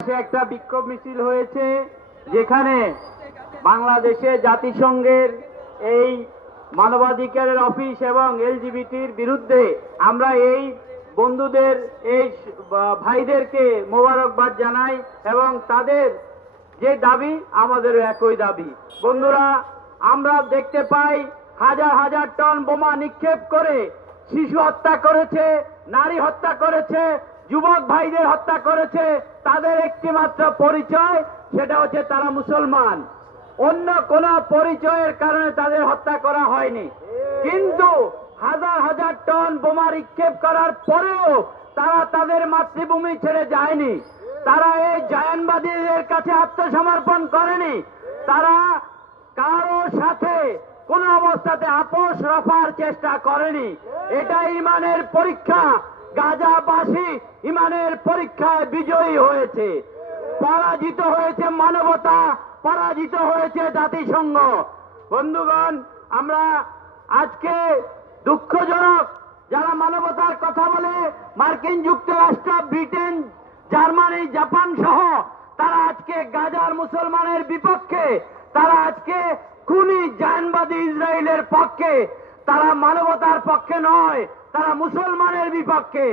একটা বিক্ষোভ মিছিল হয়েছে যেখানে বাংলাদেশে জাতিসংঘের এই মানবাধিকারের অফিস এবং এলজিবিটির বিরুদ্ধে আমরা এই বন্ধুদের এই ভাইদেরকে মোবারকবাদ জানাই এবং তাদের যে দাবি আমাদেরও একই দাবি। বন্ধুরা, আমরা দেখতে পাই হাজার হাজার টন বোমা নিক্ষেপ করে শিশু হত্যা করেছে, নারী হত্যা করেছে, যুবক ভাইদের হত্যা করেছে। তাদের একটি মাত্র পরিচয়, সেটা হচ্ছে তারা মুসলমান। অন্য কোন পরিচয়ের কারণে তাদের হত্যা করা হয়নি। কিন্তু হাজার হাজার টন বোমা নিক্ষেপ করার পরেও তারা তাদের মাতৃভূমি ছেড়ে যায়নি। তারা এই জায়ানবাদীদের কাছে আত্মসমর্পণ করেনি। তারা কারো সাথে কোন অবস্থাতে আপোষ রফার চেষ্টা করেনি। এটা ইমানের পরীক্ষা। গাজাবাসী ইমানের পরীক্ষায় বিজয়ী হয়েছে। পরাজিত হয়েছে মানবতা, পরাজিত হয়েছে জাতিসংঘ। বন্ধুগণ, আমরা আজকে দুঃখজনক যারা মানবতার কথা বলে মার্কিন যুক্তরাষ্ট্র, ব্রিটেন, জার্মানি, জাপান সহ তারা আজকে গাজার মুসলমানের বিপক্ষে, তারা আজকে খুনি জায়নবাদী ইসরায়েলের পক্ষে। তারা মানবতার পক্ষে নয়, তারা মুসলমানের বিপক্ষে।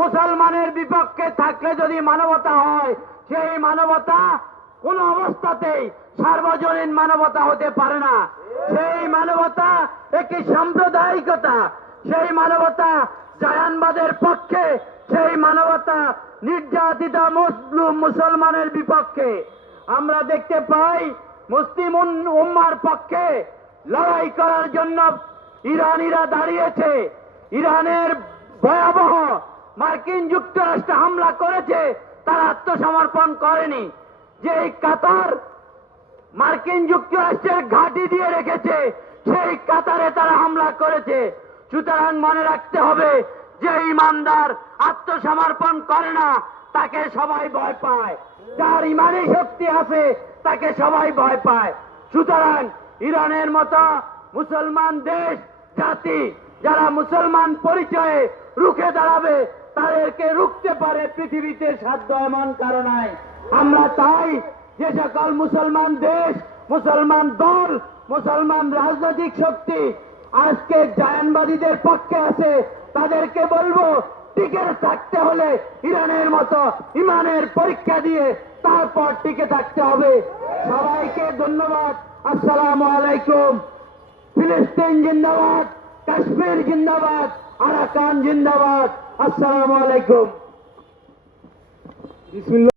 মুসলমানের বিপক্ষে থাকলে যদি মানবতা হয়, সেই মানবতা কোন অবস্থাতেই সার্বজনীন মানবতা হতে পারে না। সেই মানবতা একটি সাম্প্রদায়িকতা, সেই মানবতা জায়ানবাদের পক্ষে, সেই মানবতা নির্যাতিত মুসলিম মুসলমানের বিপক্ষে। আমরা দেখতে পাই মুসলিম উম্মার পক্ষে লড়াই করার জন্য ইরানিরা দাঁড়িয়েছে। ইরানের ভয়াবহ মার্কিন যুক্তরাষ্ট্র হামলা করেছে, তারা আত্মসমর্পণ করেনি। যে কাতার মার্কিন যুক্তরাষ্ট্রের ঘাঁটি দিয়ে রেখেছে, সেই কাতারে তারা হামলা করেছে। সুতরাং মনে রাখতে হবে, যে ইমানদার আত্মসমর্পণ করে না তাকে সবাই ভয় পায়। যার ইমানি শক্তি আছে তাকে সবাই ভয় পায়। সুতরাং ইরানের মতো মুসলমান দেশ, জাতি যারা মুসলমান পরিচয়ে রুখে দাঁড়াবে, তাদেরকে রুখতে পারে পৃথিবীতে সাধ্য এমন কারণ নাই। আমরা তাই যে সকল মুসলমান দেশ, মুসলমান দল, মুসলমান রাজনৈতিক শক্তি আজকে জায়ানবাদীদের পক্ষে আছে, তাদেরকে বলবো টিকে থাকতে হলে ইরানের মতো ইমানের পরীক্ষা দিয়ে তারপর টিকে থাকতে হবে। সবাইকে ধন্যবাদ। আসসালামু আলাইকুম। ফিলিস্তিন জিন্দাবাদ, কাশ্মীর জিন্দাবাদ, আরাকান জিন্দাবাদ। আসসালামু আলাইকুম।